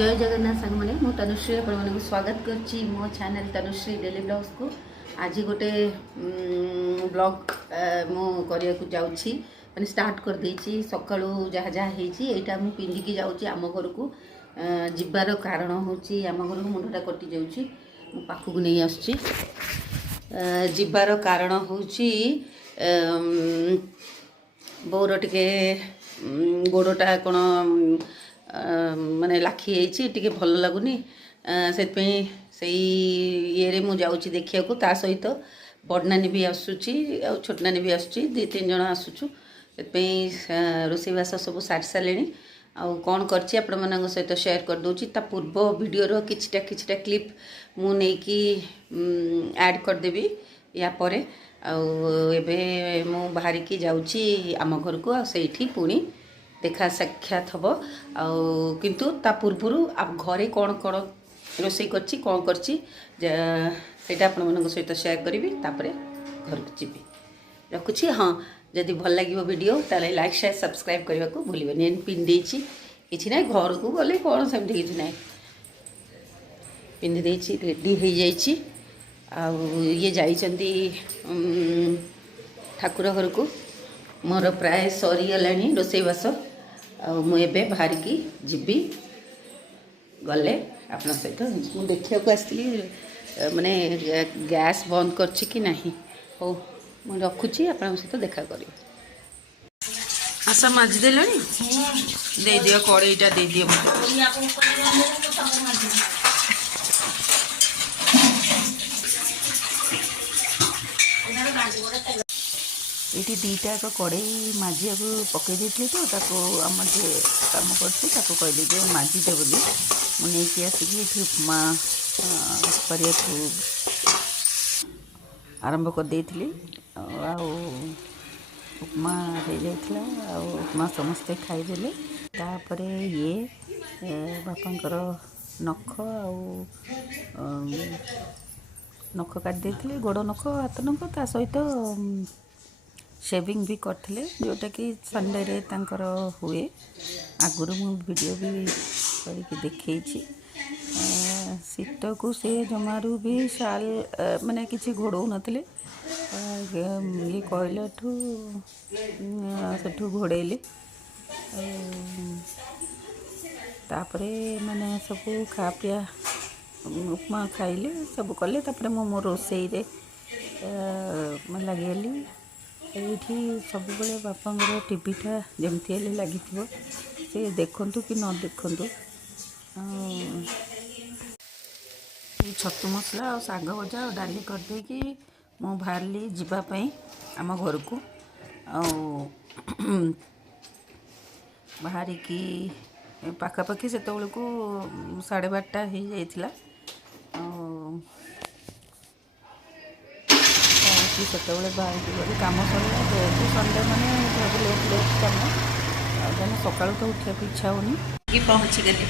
जय जगन्नाथ सांग मैंने मु तनुश्री आप स्वागत करची मो चैनल तनुश्री डेली ब्लॉग्स को। आज गोटे ब्लॉग मु करने को जाऊँगी मैंने स्टार्ट कर देची सकाळू जहाँ जहाँ होईटा मु पिंधिकी जाऊँगी आम घर को जीवार कारण होची आम घर को मुंडटा कटि जाऊँगी मो पाखक नहीं आसुची जीवार कारण होची बोर टिके गोड़टा कौन माने लाखी टी भल लगुनि से ये मुझे देखिया को ता सहित बड़ नानी भी आसूची आ छोट नानी भी आसूची दी तीन जन आसुचु से रोषेईवास सब सारी सारे आउ कौन करछि आपण मन सहित शेयर कर दूची ता पूर्व वीडियो किछटा क्लिप मु नेकी ऐड कर देबी या परे आबे मु बाहर की जाऊँगी आम घर को आ सेठी पुणी देखा साक्षात हम किंतु ता पूर्वर आप घरे कौन कौन रोषे करछि कौन करछि सेटा आपण मन सहित शेयर करी तापर घर को जीवी रखुची। हाँ जदि भल लगे वीडियो ताले लाइक शेयर सब्सक्राइब करने को भूलबनी पिंधि किसी ना घर को गले कौन सेमती किसी ना पिंधि रेडी हो जाइए ये जाइछंती ठाकुर घर को मोर प्राय सरीगला रोषेईवास मुझे बाहर की जीवी गले आप सहित मुझे देखा आसती माने गैस बंद करछि कि नहीं हो मुझे रखुची आप सहित देखा करी आशा मजिदे दे दियो कड़ईटा दे दियो ये दीटा एक कड़ई मजिया पकई देती तो आम जे कम कर कहली जो मजिदे बोली मुझे आसिक उपमा करने आरंभ कर देती उपमा हो जाता उपमा समस्ते खाईदे तापर ये बापांकर नख नख काट देती गोड़ नख हाथ नख ता सहित शेविंग भी करते जोटा कि संडे रे तांकर हुए आगुरी मु वीडियो भी करके देखी शीत को से जमारू भी साल माने किसी घोड़ौ नथिले ये कहला सेठू घोड़ेले तापरे माने सब खा पिया उपमा खाइले सब कले तापरे मो रोषे रे लगे ये सब बड़े बापा टीवीटा जमती लगी से देखु कि न देखु छतु मसला और साग भजा और डाली करदे कि मु बाहरली जीवाई आम घर को बाहर की पाखापाखि से को 12:30 हो जाइथिला से बाहर की कम सरला जेहतु संडे मैंने लेट कम सका तो उठा इच्छा होनी कि पहुँची गली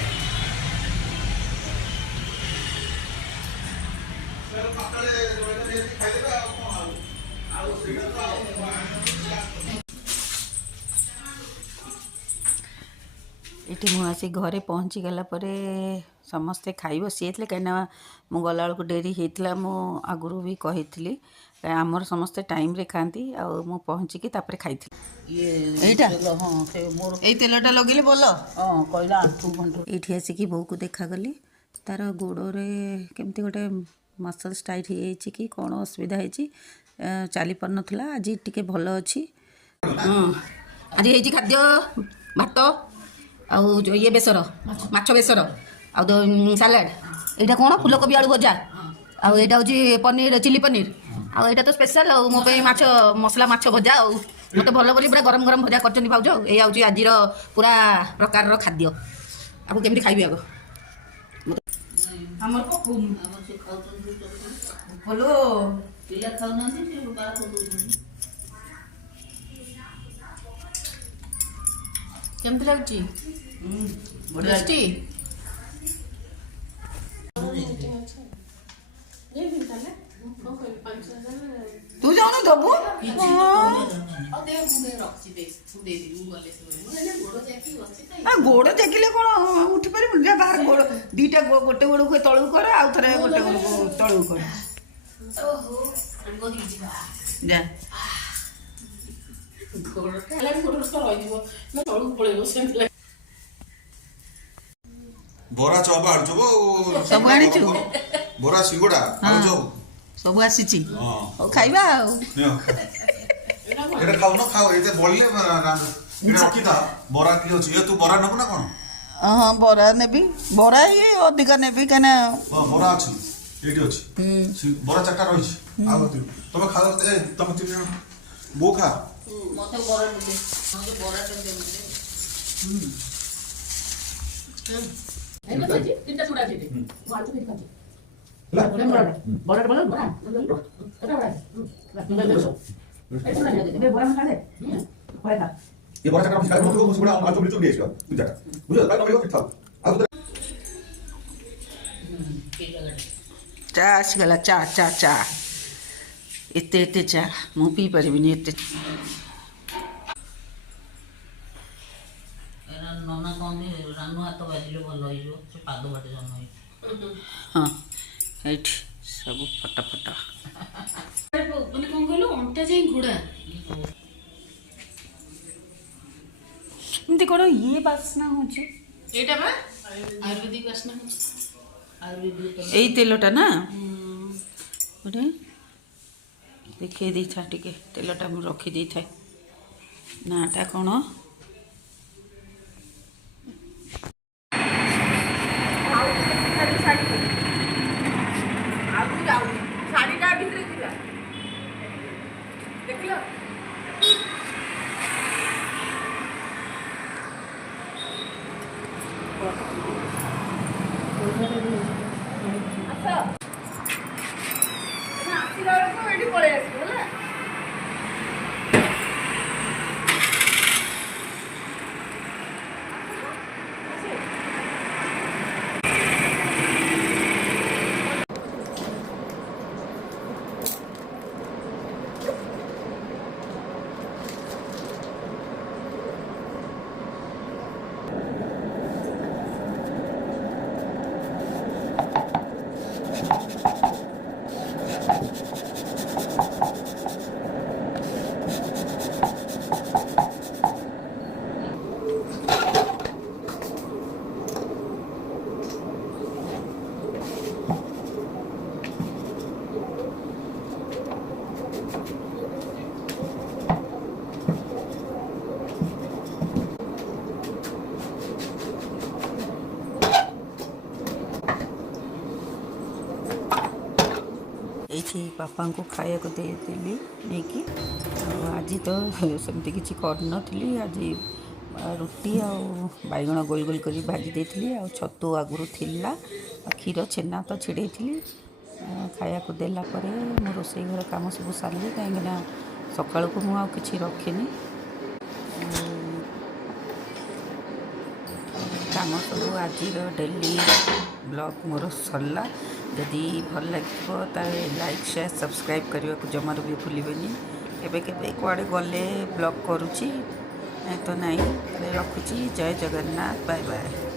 ये मुझे घरे पहुँची गला समस्ते खाई बसी कहीं मु गला बेलू डेरी होता मु आगुरी भी कही आमर समस्ते टाइम रे खाती मु पहुँचिकी तापर खाई तेलटा लगे बोल ये आसिक बो को देखा गली तार गोड़े केमती गोटे मसल्स टाइट हो कि कौन असुविधा है चली पार नाला आज टी भल अच्छी आज ये खाद्य भात आउ जो ये बेसर माछ बेसर आ सालाड यहाँ कौन फुलकोबी आलू भजा आउ यहाँ हूँ पनीर चिली पनीर आ यहाँ तो स्पेशल मो माछ मसला माछ भजा मत भल बोली पूरा गरम गरम भजा कर भाज ये हूँ आज पूरा प्रकार खाद्य आपको केमती खाइबी आग केमती लगुच तू जाऊन दबू गोड़ जाकिले कौन उठी पार बाहर गोड़ ଦୁଇଟା ଗୋଟେ ଗୋଡ଼କୁ ତଳକୁ କର ଆଉ ଥରେ ଗୋଟେ ଗୋଡ଼କୁ ତଳକୁ କର ଯା ବରା ଚପ ଆଳୁଚପ ସବୁ ଆଣିଛୁ ବରା ସିଙ୍ଗଡ଼ା ଆଳୁଚପ ସବୁ ଆସିଛି ହଉ ଖାଇବା ଆଉ ଏଇଟା ଖାଉନ ଖାଅ ଏତେ ବଳିଲେ ରଖିଥା ବରା କି ଅଛି ତୁ ବରା ନେବୁ ନା କ'ଣ ହଁ ବରା ନେବି ବରା ଇଏ ଅଧିକା ନେବି କାହିଁକିନା ବରା ଅଛି ଏଇଠି ଅଛି ବରା 4ଟା ରହିଛି ଆଉ ତମେ ଖାଅ ତମେ 3 ଜଣ ବୋଉ ଖା ମତେ ବରା ଦେବେ ମତେ ବରା ଦେବେ ତିନିଟା ଚୁଡ଼ା ଦେବେ ये बड़ा चक्कर हम को मुझे आज तो बिल्कुल इसका बुझा बुझा ताई नबे को था आज चा आसीगला चा चा चा एते एते चा मु पी परिबिनी एते एरा नना कहनी रानू हाथ बाजिले भल होइबो से पाद बाटे जन्म होई हाँ एठी सब फटा फटा माने कोन कहलो अंटा जाई घोड़ा एमती करो ये बासना होची एटा बा आयुर्वेदिक वासना हो आयुर्वेदिक एई तेलटा ना ओरे देखे दी था टिके तेलटा मु रखी दी था नाटा कोन ये बापा को खाया को देली नहीं कि आज तो सेमती किसी करनी आज रुटी आ बैगण गोल गोल कर भाजी देती आ छतु आगुरी थिला क्षीर छेना तो छिड़े खाया को देला परे मो रोसई घर काम सब सारे कहीं सका को मुझे रखेनी काम सब आज डेली ब्लॉग मोर सरला जदि भल लगे लाइक शेयर सब्सक्राइब करने को जमार भी भूलबेनि केबे केबे कुआड़े गले ब्लॉग करुच्ची तो नहीं रखुची जय जगन्नाथ बाय बाय।